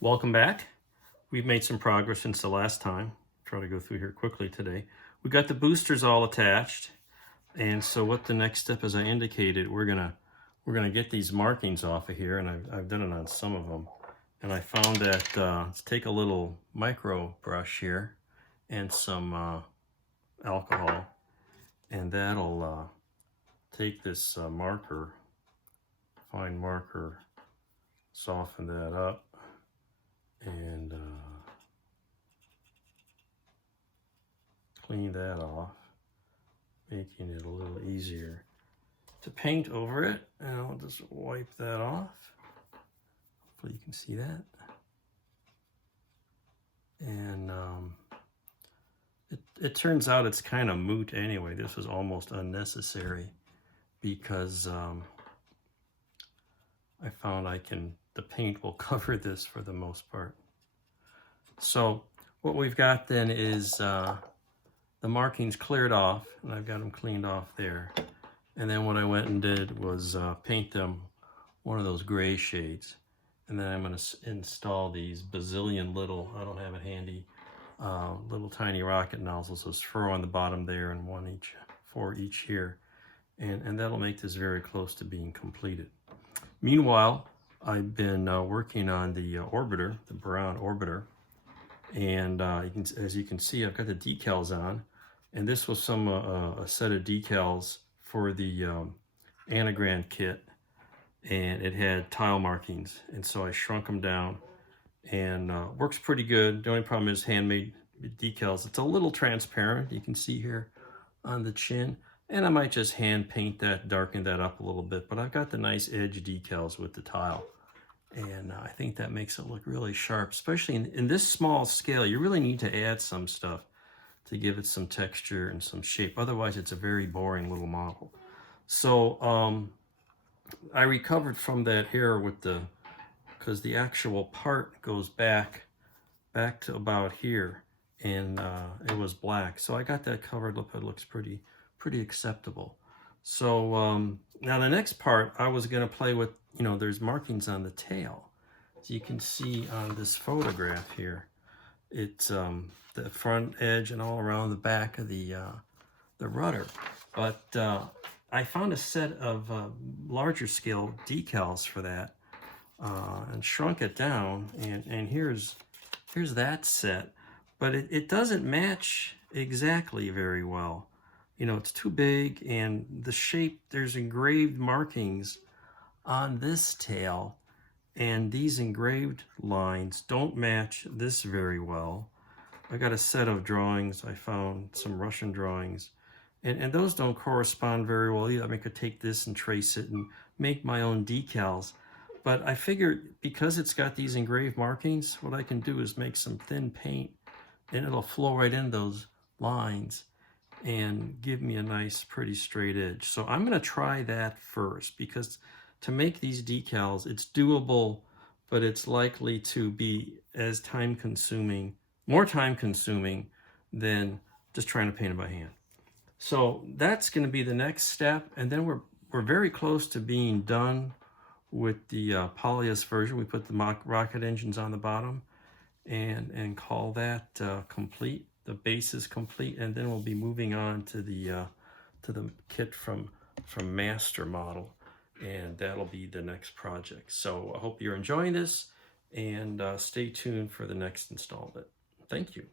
Welcome back. We've made some progress since the last time. Try to go through here quickly today. We got the boosters all attached, and so what the next step, as I indicated, we're gonna get these markings off of here, and I've done it on some of them. And I found that let's take a little micro brush here and some alcohol, and that'll take this marker, fine marker, soften that up, and clean that off, making it a little easier to paint over it. And I'll just wipe that off. Hopefully you can see that. And it turns out it's kind of moot anyway. This was almost unnecessary because I found the paint will cover this for the most part. So what we've got then is the markings cleared off, and I've got them cleaned off there. And then what I went and did was paint them one of those gray shades. And then I'm going to install these bazillion little, I don't have it handy, little tiny rocket nozzles. There's 4 on the bottom there and 4 each here. And that'll make this very close to being completed. Meanwhile, I've been working on the orbiter, the Buran orbiter. And as you can see, I've got the decals on. And this was a set of decals for the anagram kit. And it had tile markings. And so I shrunk them down. And works pretty good. The only problem is handmade decals. It's a little transparent. You can see here on the chin. And I might just hand paint that, darken that up a little bit. But I've got the nice edge decals with the tile. And I think that makes it look really sharp, especially in this small scale. You really need to add some stuff to give it some texture and some shape. Otherwise, it's a very boring little model. So I recovered from that here with because the actual part goes back to about here, and it was black. So I got that covered up. It looks pretty acceptable. So now the next part, I was going to play with, there's markings on the tail. As you can see on this photograph here, it's the front edge and all around the back of the rudder. But I found a set of larger scale decals for that and shrunk it down. And here's that set, but it doesn't match exactly very well. It's too big, and the shape, there's engraved markings on this tail, and these engraved lines don't match this very well. I got a set of drawings. I found some Russian drawings, and those don't correspond very well either. I mean, I could take this and trace it and make my own decals, but I figured because it's got these engraved markings, what I can do is make some thin paint, and it'll flow right in those lines and give me a nice, pretty straight edge. So I'm going to try that first, because to make these decals, it's doable, but it's likely to be as more time consuming than just trying to paint it by hand. So that's going to be the next step, and then we're very close to being done with the polyus version. We put the rocket engines on the bottom and call that complete. The base is complete, and then we'll be moving on to the kit from Master Model, and that'll be the next project. So I hope you're enjoying this, and stay tuned for the next installment. Thank you.